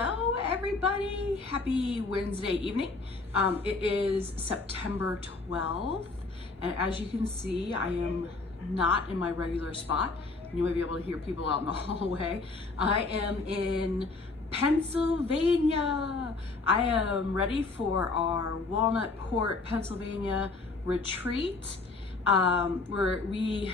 Hello everybody, happy Wednesday evening. It is September 12th, and as you can see, I am not in my regular spot. You might be able to hear people out in the hallway. I am in Pennsylvania. I am ready for our Walnut Port, Pennsylvania retreat, where the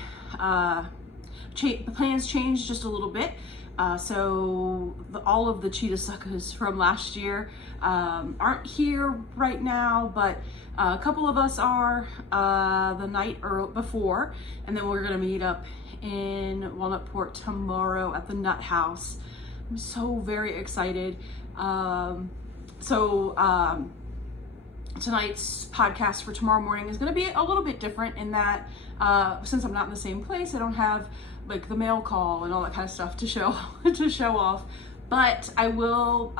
plans changed just a little bit. All of the cheetah suckers from last year aren't here right now, but a couple of us are the night before, and then we're gonna meet up in Walnut Port tomorrow at the Nut House. I'm so very excited. Tonight's podcast for tomorrow morning is going to be a little bit different in that since I'm not in the same place, I don't have like the mail call and all that kind of stuff to show off, but I will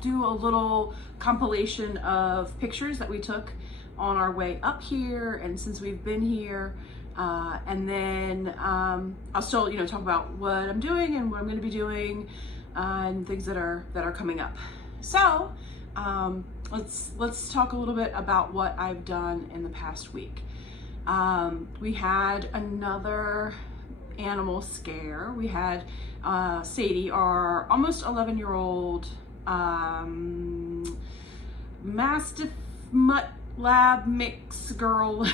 do a little compilation of pictures that we took on our way up here and since we've been here, and then I'll still talk about what I'm doing and what I'm going to be doing and things that are coming up. So let's talk a little bit about what I've done in the past week. We had another animal scare. We had Sadie, our almost 11-year-old Mastiff Mutt Lab mix girl.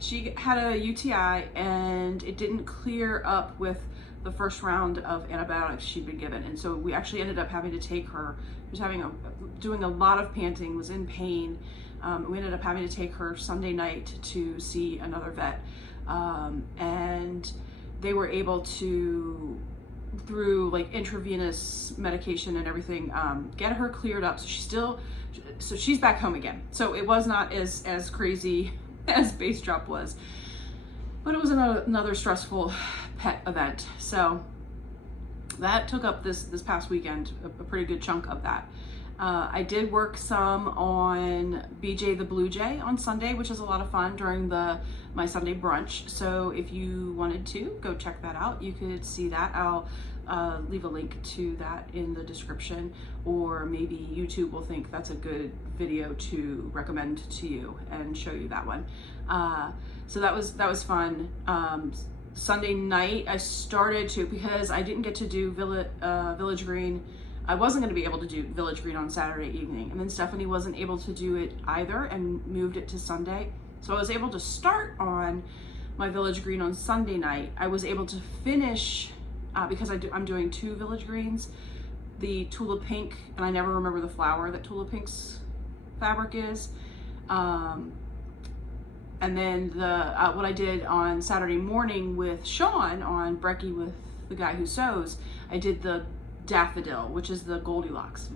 She had a UTI and it didn't clear up with the first round of antibiotics she'd been given, and so we actually ended up having to take her. She was doing a lot of panting, was in pain. We ended up having to take her Sunday night to see another vet, and they were able to, through like intravenous medication and everything, get her cleared up. So she's back home again. So it was not as crazy as base drop was, but it was another stressful pet event. So that took up this past weekend, a pretty good chunk of that. I did work some on BJ the Blue Jay on Sunday, which is a lot of fun during my Sunday brunch. So if you wanted to go check that out, you could see that. I'll leave a link to that in the description, or maybe YouTube will think that's a good video to recommend to you and show you that one. So that was fun. Sunday night I started to, because I didn't get to do Village Green. I wasn't going to be able to do Village Green on Saturday evening, and then Stephanie wasn't able to do it either and moved it to Sunday. So I was able to start on my Village Green on Sunday night. I was able to finish, because I'm doing two Village Greens, the Tula Pink, and I never remember the flower that Tula Pink's fabric is. And then what I did on Saturday morning with Sean on Brekkie with the guy who sews, I did the Daffodil, which is the Goldilocks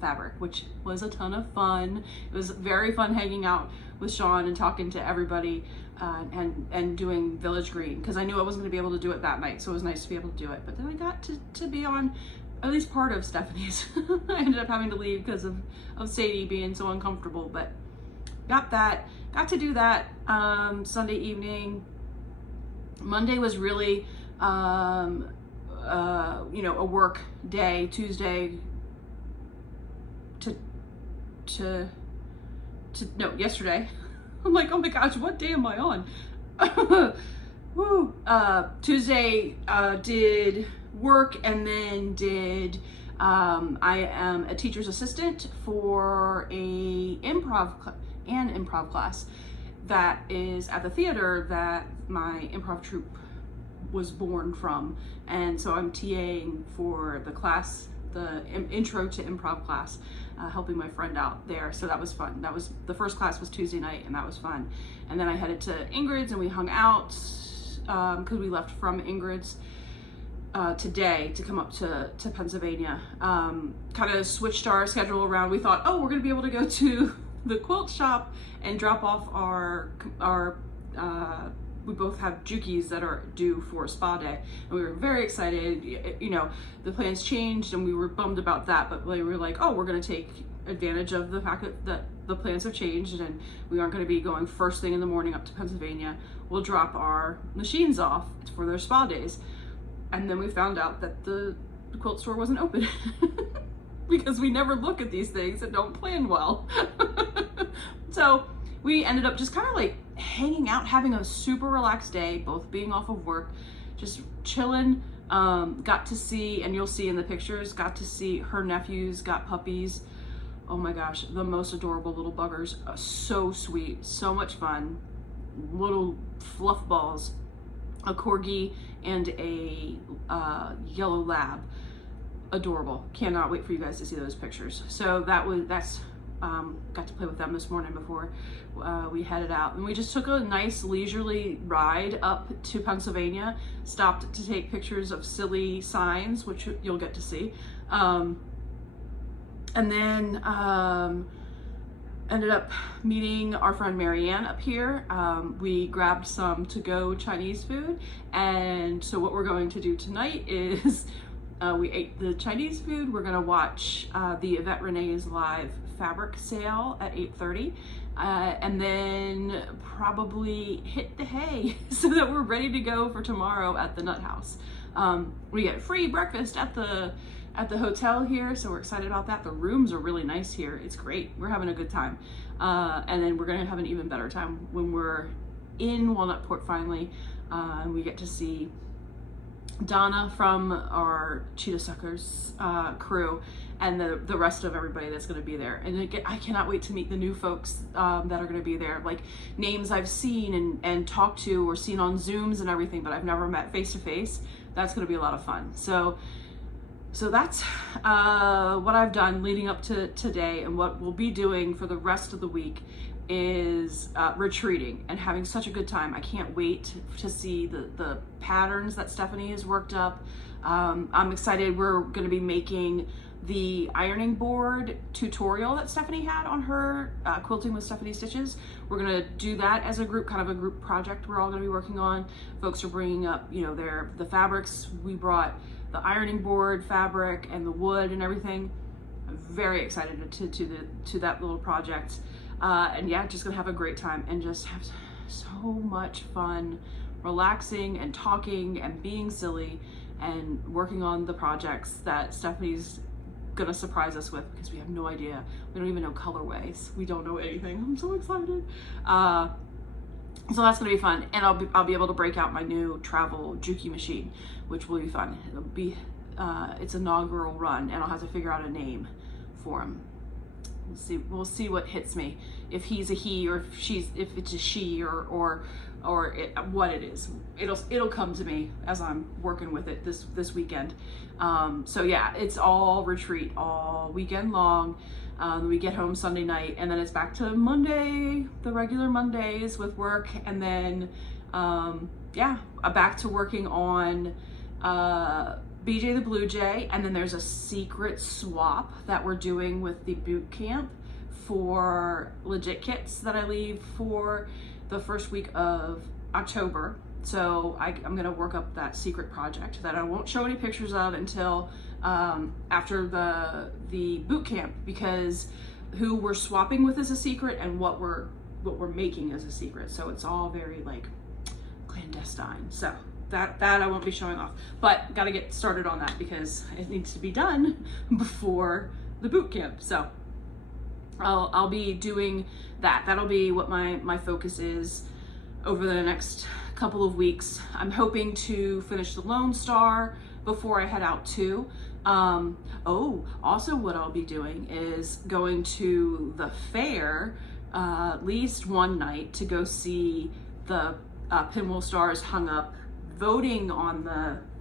fabric, which was a ton of fun. It was very fun hanging out with Sean and talking to everybody and doing Village Green, because I knew I wasn't going to be able to do it that night, so it was nice to be able to do it. But then I got to be on at least part of Stephanie's. I ended up having to leave because of Sadie being so uncomfortable, but got to do that Sunday evening. Monday was really a work day. Tuesday yesterday. I'm like, oh my gosh, what day am I on? Woo. Tuesday did work, and then I am a teacher's assistant for an improv class that is at the theater that my improv troupe was born from, and so I'm TAing for the class, the intro to improv class, helping my friend out there. So that was fun. The first class was Tuesday night, and that was fun. And then I headed to Ingrid's and we hung out because we left from Ingrid's today to come up to Pennsylvania. Kind of switched our schedule around. We thought, oh, we're gonna be able to go to the quilt shop and drop off our we both have Jukies that are due for spa day, and we were very excited. The plans changed and we were bummed about that, but we were like, oh, we're going to take advantage of the fact that the plans have changed and we aren't going to be going first thing in the morning up to Pennsylvania. We'll drop our machines off for their spa days. And then we found out that the the quilt store wasn't open. Because we never look at these things and don't plan well. So we ended up just kind of like hanging out, having a super relaxed day, both being off of work, just chilling. Got to see, and you'll see in the pictures, got to see her nephews got puppies. Oh my gosh, the most adorable little buggers. So sweet, so much fun. Little fluff balls, a corgi and a yellow lab. Adorable. Cannot wait for you guys to see those pictures. So that's got to play with them this morning before we headed out, and we just took a nice leisurely ride up to Pennsylvania, stopped to take pictures of silly signs, which you'll get to see, and then ended up meeting our friend Marianne up here. We grabbed some to-go Chinese food, and so what we're going to do tonight is we ate the Chinese food. We're gonna watch the Yvette Renee's live fabric sale at 8:30, and then probably hit the hay so that we're ready to go for tomorrow at the Nut House. We get free breakfast at the hotel here, so we're excited about that. The rooms are really nice here. It's great. We're having a good time. And then we're gonna have an even better time when we're in Walnutport finally, and we get to see Donna from our Cheetah Suckers crew, and the rest of everybody that's going to be there. And again, I cannot wait to meet the new folks that are going to be there, like names I've seen and talked to or seen on Zooms and everything, but I've never met face to face. That's going to be a lot of fun. So that's what I've done leading up to today, and what we'll be doing for the rest of the week is retreating and having such a good time. I can't wait to see the patterns that Stephanie has worked up. I'm excited. We're going to be making the ironing board tutorial that Stephanie had on her Quilting with Stephanie Stitches. We're going to do that as a group, kind of a group project we're all going to be working on. Folks are bringing up, you know, the fabrics. We brought the ironing board fabric and the wood and everything. I'm very excited to that little project. And yeah, just gonna have a great time and just have so much fun relaxing and talking and being silly and working on the projects that Stephanie's gonna surprise us with, because we have no idea. We don't even know colorways. We don't know anything. I'm so excited. So that's gonna be fun, and I'll be able to break out my new travel Juki machine, which will be fun. It'll be its inaugural run, and I'll have to figure out a name for him. We'll see what hits me, if he's a he or if it's a she or what it is. It'll come to me as I'm working with it this weekend. So yeah, it's all retreat all weekend long. We get home Sunday night, and then it's back to Monday, the regular Mondays with work, and then yeah, back to working on BJ the Blue Jay, and then there's a secret swap that we're doing with the boot camp for legit kits that I leave for the first week of October. So I'm gonna work up that secret project that I won't show any pictures of until after the boot camp, because who we're swapping with is a secret, and what we're making is a secret. So it's all very like clandestine. So that I won't be showing off, but got to get started on that because it needs to be done before the boot camp. So I'll be doing that. That'll be what my focus is over the next couple of weeks. I'm hoping to finish the Lone Star before I head out too. Also what I'll be doing is going to the fair at least one night to go see the pinwheel stars hung up. Voting on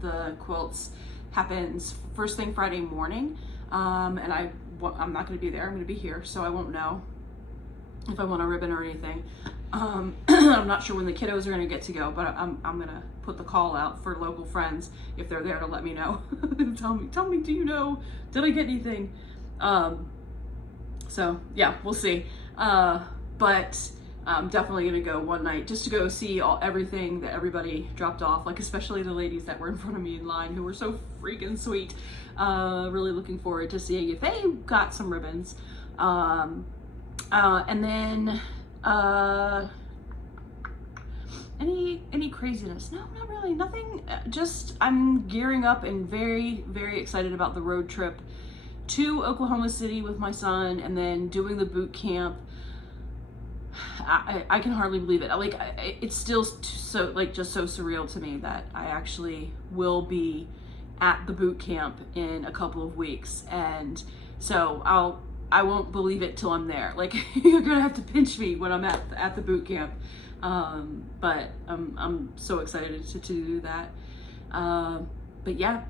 the quilts happens first thing Friday morning, and I'm not going to be there. I'm going to be here, so I won't know if I want a ribbon or anything. I'm not sure when the kiddos are going to get to go, but I'm going to put the call out for local friends if they're there to let me know. tell me, do you know? Did I get anything? So yeah, we'll see. But I'm definitely gonna go one night just to go see everything that everybody dropped off, like especially the ladies that were in front of me in line who were so freaking sweet. Really looking forward to seeing if they got some ribbons. And then Any craziness? No, not really, nothing. Just I'm gearing up and very, very excited about the road trip to Oklahoma City with my son, and then doing the boot camp. I can hardly believe it. Like, it's still so, like, just so surreal to me that I actually will be at the boot camp in a couple of weeks, and so I won't believe it till I'm there. Like, you're gonna have to pinch me when I'm at the boot camp. But I'm so excited to do that. But yeah,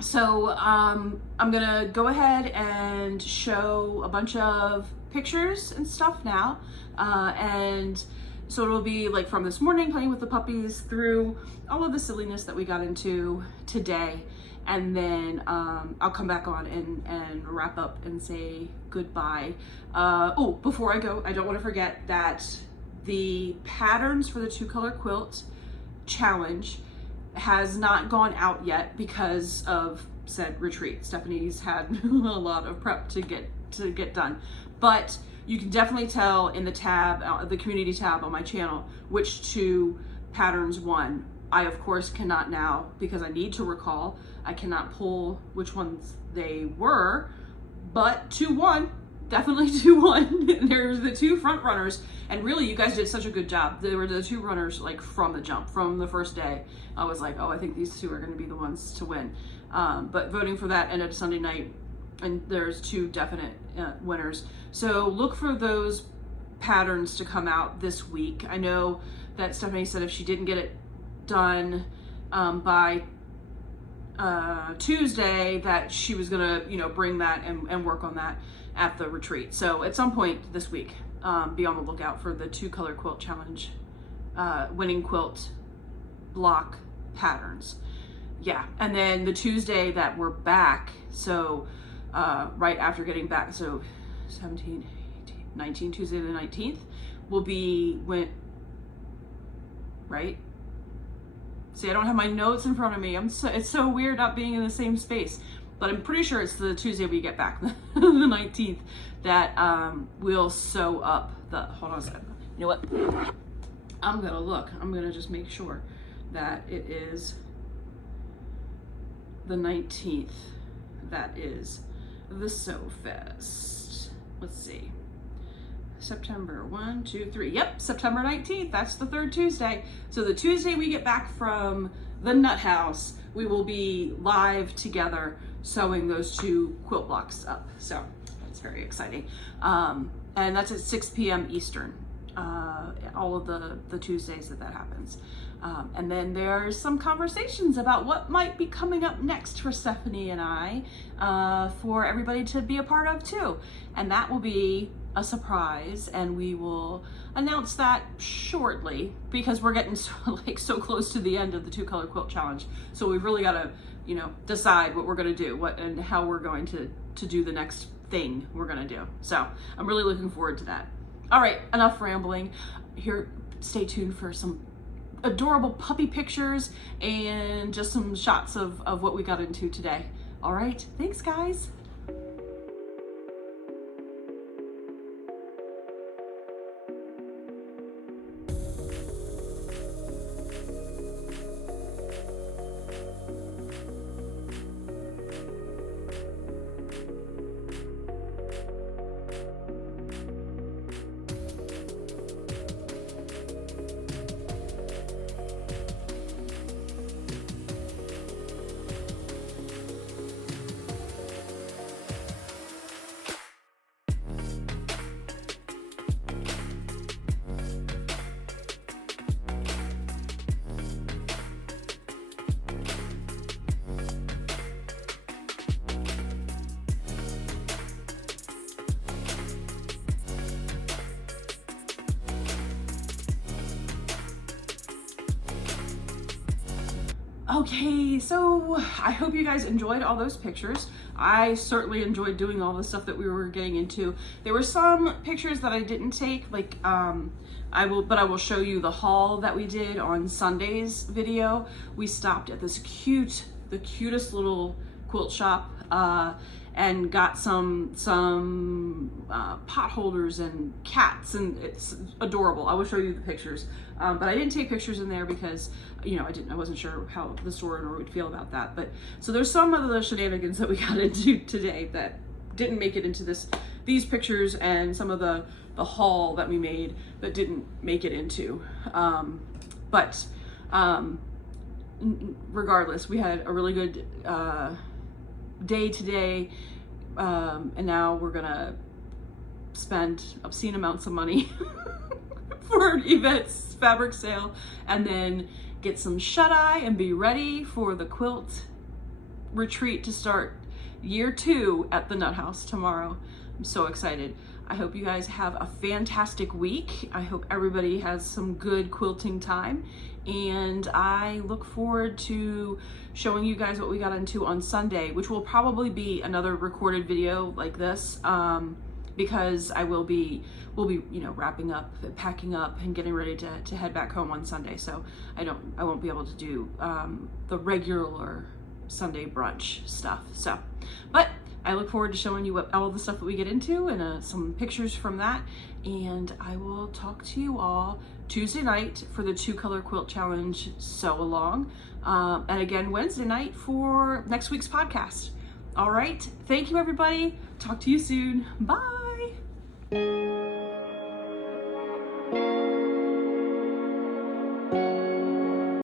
so I'm gonna go ahead and show a bunch of pictures and stuff now, and so it'll be like from this morning playing with the puppies through all of the silliness that we got into today, and then I'll come back on and wrap up and say goodbye. Oh, before I go, I don't want to forget that the patterns for the 2-color quilt challenge has not gone out yet because of said retreat. Stephanie's had a lot of prep to get done, but you can definitely tell in the tab, the community tab on my channel, which 2 patterns won. I of course cannot now, because I need to recall, I cannot pull which ones they were, but 2 won. Definitely 2 won. There's the 2 front runners, and really you guys did such a good job. They were the 2 runners, like, from the jump, from the first day. I was like, oh, I think these 2 are going to be the ones to win. But voting for that ended Sunday night, and there's 2 definite winners. So look for those patterns to come out this week. I know that Stephanie said if she didn't get it done by Tuesday, that she was gonna, bring that and work on that at the retreat. So at some point this week, be on the lookout for the 2-color quilt challenge winning quilt block patterns. Yeah, and then the Tuesday that we're back, so right after getting back, so 17, 18, 19, Tuesday the 19th will be right? See, I don't have my notes in front of me. It's so weird not being in the same space. But I'm pretty sure it's the Tuesday we get back, the 19th, that we'll sew up the, hold on a second. You know what? I'm gonna look. I'm gonna just make sure that it is the 19th. That is the Sew Fest. Let's see. September 1, 2, 3. Yep, September 19th. That's the 3rd Tuesday. So the Tuesday we get back from the Nut House, we will be live together sewing those 2 quilt blocks up. So that's very exciting. And that's at 6 p.m. Eastern, all of the Tuesdays that happens. And then there's some conversations about what might be coming up next for Stephanie and I, for everybody to be a part of too. And that will be a surprise, and we will announce that shortly, because we're getting so close to the end of the 2-color quilt challenge. So we've really got to, decide what we're going to do, and how we're going to do the next thing we're going to do. So I'm really looking forward to that. All right, enough rambling. Here, stay tuned for some adorable puppy pictures and just some shots of what we got into today. All right, thanks guys. Okay, so I hope you guys enjoyed all those pictures. I certainly enjoyed doing all the stuff that we were getting into. There were some pictures that I didn't take, like I will show you the haul that we did on Sunday's video. We stopped at this the cutest little quilt shop and got some pot holders and cats, and it's adorable. I will show you the pictures, but I didn't take pictures in there because, you know, I wasn't sure how the store owner would feel about that. But so there's some of the shenanigans that we got into today that didn't make it into these pictures, and some of the haul that we made that didn't make it into. Regardless, we had a really good day today, and now we're gonna spend obscene amounts of money for Yvette's fabric sale, and then get some shut-eye and be ready for the quilt retreat to start year 2 at the Nut House tomorrow. I'm so excited. I hope you guys have a fantastic week. I hope everybody has some good quilting time, and I look forward to showing you guys what we got into on Sunday, which will probably be another recorded video like this, because we'll be, you know, wrapping up, packing up, and getting ready to head back home on Sunday. So I won't be able to do the regular Sunday brunch stuff. So, but I look forward to showing you all the stuff that we get into, and some pictures from that. And I will talk to you all Tuesday night for the 2-color quilt challenge sew along, and again Wednesday night for next week's podcast. All right, thank you everybody. Talk to you soon. Bye.